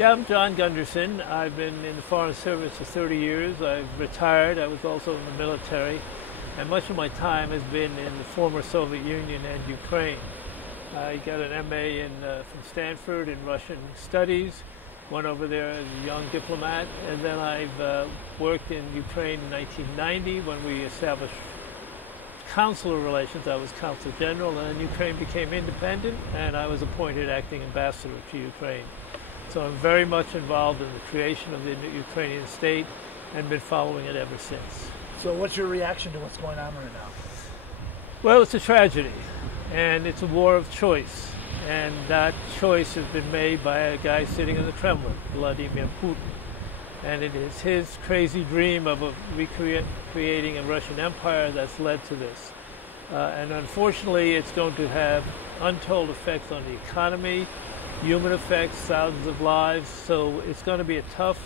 Yeah, I'm John Gunderson. I've been in the Foreign Service for 30 years. I've retired. I was also in the military. And much of my time has been in the former Soviet Union and Ukraine. I got an MA from Stanford in Russian Studies, went over there as a young diplomat, and then I've worked in Ukraine in 1990 when we established consular relations. I was consul general, and then Ukraine became independent, and I was appointed acting ambassador to Ukraine. So I'm very much involved in the creation of the Ukrainian state and been following it ever since. So what's your reaction to what's going on right now? Well, it's a tragedy, and it's a war of choice. And that choice has been made by a guy sitting in the Kremlin, Vladimir Putin. And it is his crazy dream of recreating a Russian empire that's led to this. And unfortunately, it's going to have untold effects on the economy, human effects, thousands of lives. So it's going to be a tough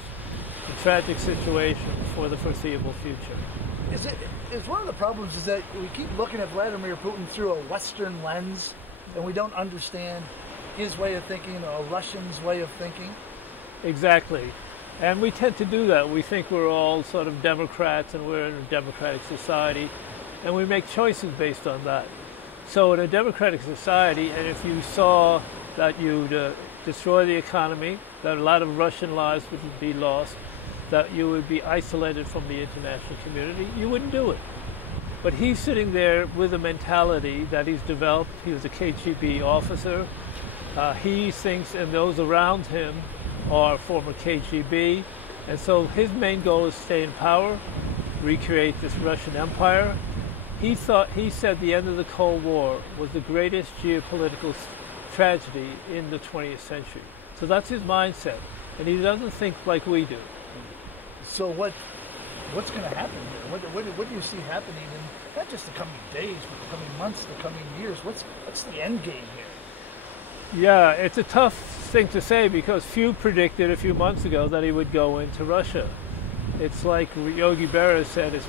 and tragic situation for the foreseeable future. Is one of the problems is that we keep looking at Vladimir Putin through a Western lens, and we don't understand his way of thinking, or a Russian's way of thinking? Exactly. And we tend to do that. We think we're all sort of Democrats and we're in a democratic society, and we make choices based on that. So in a democratic society, and if you saw that you'd destroy the economy, that a lot of Russian lives would be lost, that you would be isolated from the international community, you wouldn't do it. But he's sitting there with a mentality that he's developed. He was a KGB officer. He thinks, and those around him are former KGB. And so his main goal is to stay in power, recreate this Russian empire. He said the end of the Cold War was the greatest geopolitical tragedy in the 20th century. So that's his mindset. And he doesn't think like we do. So what's going to happen here? What do you see happening in not just the coming days, but the coming months, the coming years? What's the end game here? Yeah, it's a tough thing to say because few predicted a few months ago that he would go into Russia. It's like Yogi Berra said, it's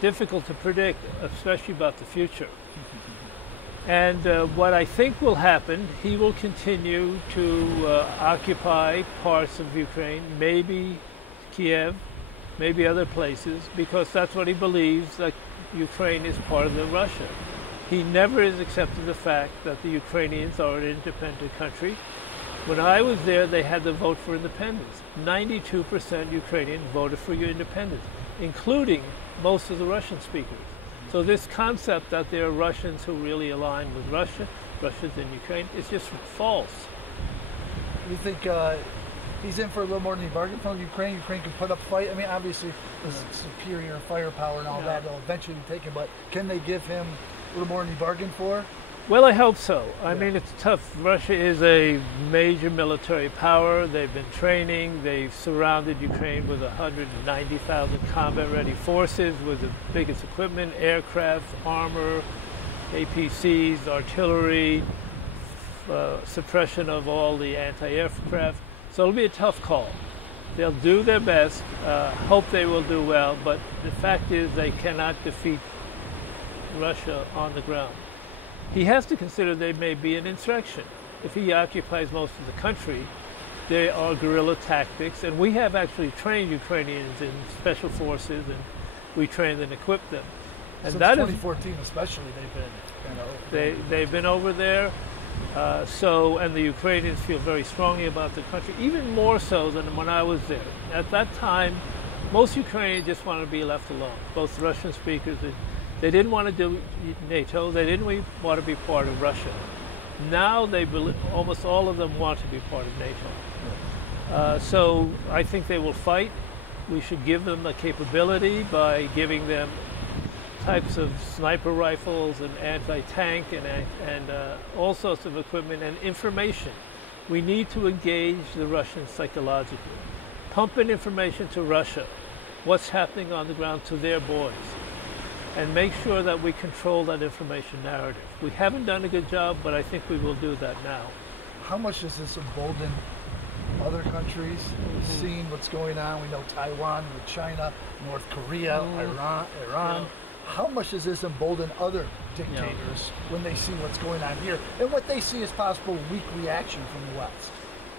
difficult to predict, especially about the future. And what I think will happen, he will continue to occupy parts of Ukraine, maybe Kiev, maybe other places, because that's what he believes, that Ukraine is part of the Russia. He never has accepted the fact that the Ukrainians are an independent country. When I was there, they had the vote for independence. 92% Ukrainian voted for your independence, including most of the Russian speakers. So this concept that there are Russians who really align with Russia, Russians in Ukraine, is just false. You think he's in for a little more than he bargained from Ukraine? Ukraine can put up a fight? I mean, obviously, the superior firepower and all that will eventually be taken, but can they give him a little more than he bargained for? Well, I hope so. I mean, it's tough. Russia is a major military power. They've been training. They've surrounded Ukraine with 190,000 combat-ready forces with the biggest equipment, aircraft, armor, APCs, artillery, suppression of all the anti-aircraft. So it'll be a tough call. They'll do their best, hope they will do well, but the fact is they cannot defeat Russia on the ground. He has to consider there may be an insurrection. If he occupies most of the country, there are guerrilla tactics, and we have actually trained Ukrainians in special forces, and we train and equip them. And since that 2014 especially, they've been over there. And the Ukrainians feel very strongly about the country, even more so than when I was there. At that time, most Ukrainians just wanted to be left alone, both Russian speakers. They didn't want to do NATO. They didn't want to be part of Russia. Now almost all of them want to be part of NATO. So I think they will fight. We should give them the capability by giving them types of sniper rifles and anti-tank and all sorts of equipment and information. We need to engage the Russians psychologically. Pump in information to Russia, what's happening on the ground to their boys, and make sure that we control that information narrative. We haven't done a good job, but I think we will do that now. How much does this embolden other countries? We've seen what's going on. We know Taiwan with China, North Korea, Iran. Yeah. How much does this embolden other dictators when they see what's going on here and what they see as possible weak reaction from the West?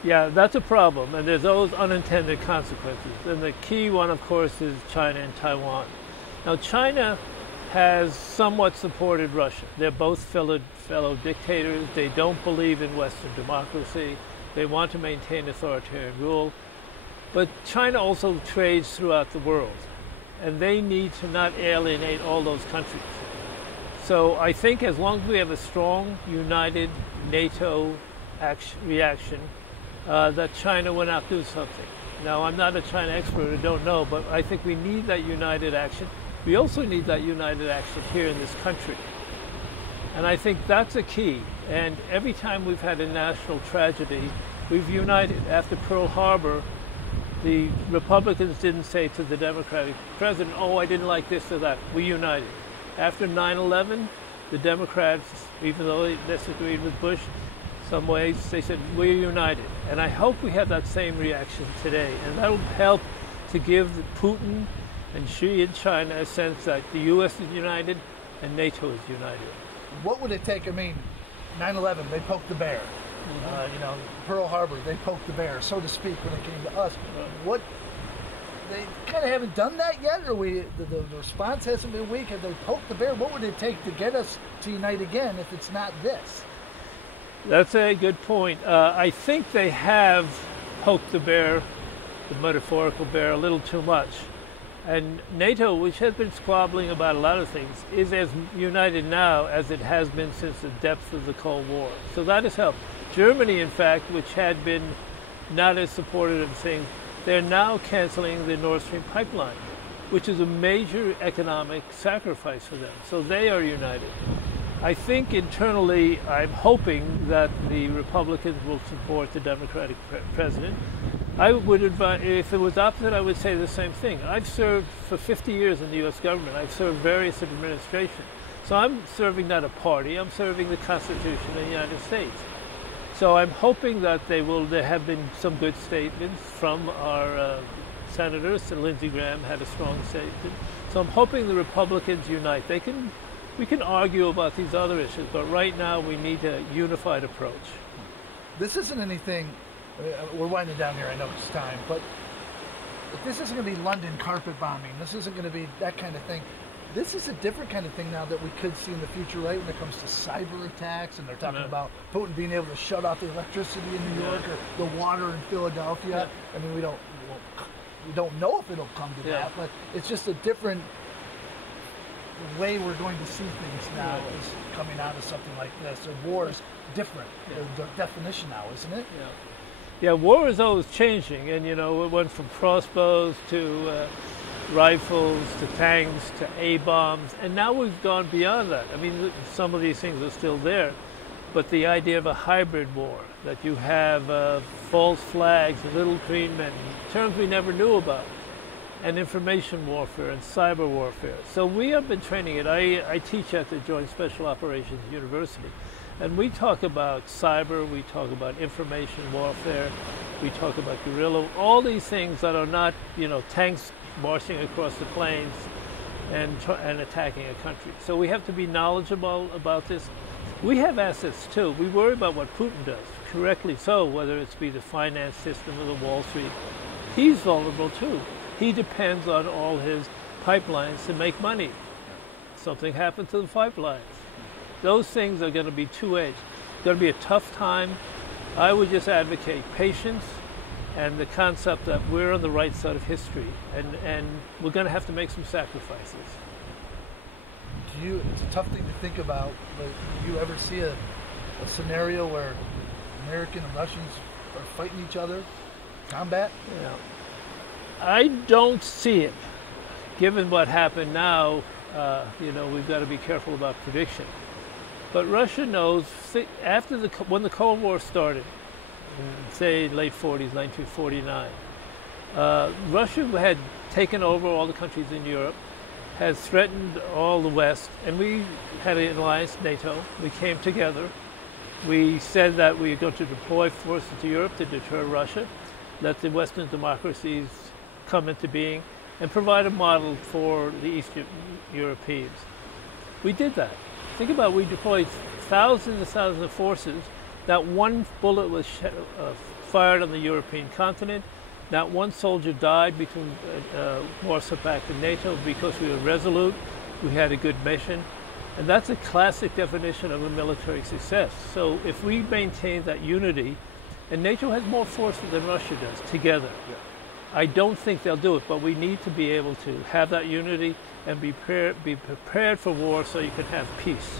Yeah, that's a problem, and there's those unintended consequences. And the key one, of course, is China and Taiwan. Now, China has somewhat supported Russia. They're both fellow dictators. They don't believe in Western democracy. They want to maintain authoritarian rule. But China also trades throughout the world, and they need to not alienate all those countries. So I think as long as we have a strong, united NATO reaction, that China will not do something. Now, I'm not a China expert, I don't know, but I think we need that united action. We also need that united action here in this country. And I think that's a key. And every time we've had a national tragedy, we've united. After Pearl Harbor, the Republicans didn't say to the Democratic president, oh, I didn't like this or that. We united. After 9/11, the Democrats, even though they disagreed with Bush, some ways, they said, we're united. And I hope we have that same reaction today. And that will help to give Putin and Xi in China a sense that the U.S. is united and NATO is united. What would it take? I mean, 9/11, they poked the bear. Pearl Harbor, they poked the bear, so to speak, when it came to us. What, they kind of haven't done that yet, or the response hasn't been weak? Have they poked the bear? What would it take to get us to unite again if it's not this? That's a good point. I think they have poked the bear, the metaphorical bear, a little too much. And NATO, which has been squabbling about a lot of things, is as united now as it has been since the depths of the Cold War. So that has helped. Germany, in fact, which had been not as supportive of things, they're now canceling the Nord Stream pipeline, which is a major economic sacrifice for them. So they are united. I think internally, I'm hoping that the Republicans will support the Democratic president. I would advise, if it was opposite, I would say the same thing. I've served for 50 years in the U.S. government. I've served various administrations. So I'm serving not a party, I'm serving the Constitution of the United States. So I'm hoping that there have been some good statements from our senators. Lindsey Graham had a strong statement. So I'm hoping the Republicans unite. We can argue about these other issues, but right now we need a unified approach. This isn't anything, we're winding down here, I know it's time, but this isn't going to be London carpet bombing. This isn't going to be that kind of thing. This is a different kind of thing now that we could see in the future, right, when it comes to cyber attacks, and they're talking about Putin being able to shut off the electricity in New York or the water in Philadelphia. I mean, we don't know if it'll come to that, but it's just a different way we're going to see things now is coming out of something like this. So war is different, the definition now, isn't it? Yeah, war is always changing, and it went from crossbows to rifles to tanks to A-bombs, and now we've gone beyond that. I mean, some of these things are still there, but the idea of a hybrid war, that you have false flags and little green men, terms we never knew about, and information warfare and cyber warfare. So we have been training it. I teach at the Joint Special Operations University, and we talk about cyber, we talk about information warfare, we talk about guerrilla, all these things that are not, tanks marching across the plains and attacking a country. So we have to be knowledgeable about this. We have assets too. We worry about what Putin does, correctly so, whether it's be the finance system or the Wall Street. He's vulnerable too. He depends on all his pipelines to make money. Something happened to the pipelines. Those things are going to be two-edged. It's going to be a tough time. I would just advocate patience and the concept that we're on the right side of history, and we're going to have to make some sacrifices. It's a tough thing to think about, but do you ever see a scenario where American and Russians are fighting each other, combat? Yeah. I don't see it. Given what happened now, we've got to be careful about prediction. But Russia knows, when the Cold War started, say late 40s, 1949, Russia had taken over all the countries in Europe, has threatened all the West, and we had an alliance, NATO. We came together. We said that we were going to deploy forces to Europe to deter Russia, let the Western democracies come into being, and provide a model for the Eastern Europeans. We did that. Think about it, we deployed thousands and thousands of forces. Not one bullet was fired on the European continent. Not one soldier died between Warsaw Pact and NATO because we were resolute, we had a good mission. And that's a classic definition of a military success. So if we maintain that unity, and NATO has more forces than Russia does, together. Yeah. I don't think they'll do it, but we need to be able to have that unity and be prepared for war so you can have peace.